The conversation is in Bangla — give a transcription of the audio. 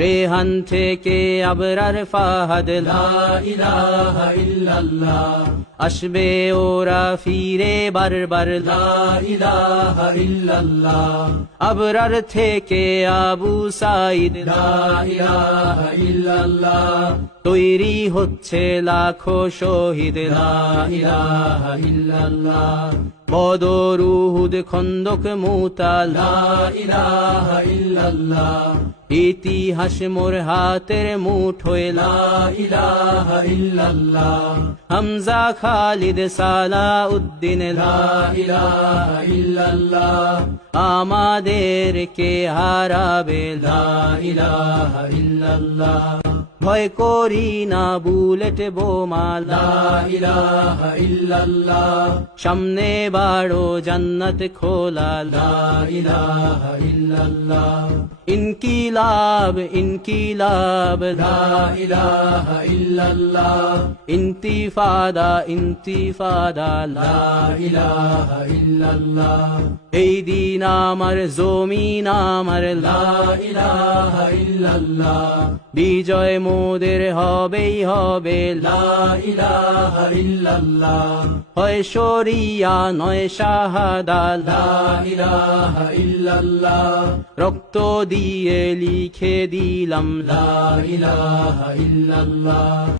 রেহান থেকে আবরার ফাহাদ লা ইলাহা ইল্লাল্লাহ আসবে ওরা ফিরে বারবার লা ইলাহা ইল্লাল্লাহ আবরার থেকে আবু সাইদ লা ইলাহা ইল্লাল্লাহ তৈরি হচ্ছে লাখো শহীদ লা ইলাহা ইল্লাল্লাহ বদর উহুদ খন্দক মুতা লা ইলাহা ইল্লাল্লাহ ইতিহাস মোর হাতের মুঠোয় লা ইলাহা ইল্লাল্লাহ হামজা খালিদ সালাউদ্দিন লা ইলাহা ইল্লাল্লাহ আমাদেরকে হারাবে লা ইলাহা ইল্লাল্লাহ ভয় করি না বুলেট বোমা লা ইলাহা ইল্লাল্লাহ সামনে বাড়ো জান্নাত খোলা লা ইলাহা ইল্লাল্লাহ ইনকিলাব ইনকিলাব লা ইলাহা ইল্লাল্লাহ ইন্তিফাদা ইন্তিফাদা লা ইলাহা ইল্লাল্লাহ এই দিন আমার জমিন আমার লা ইলাহা ইল্লাল্লাহ বিজয় মোদের হবেই হবে লা ইলাহা ইল্লাল্লাহ হয় শরিয়া নয় শাহাদা লা ইলাহা ইল্লাল্লাহ রক্ত দিয়ে লিখে দিলাম লা ইলাহা ইল্লাল্লাহ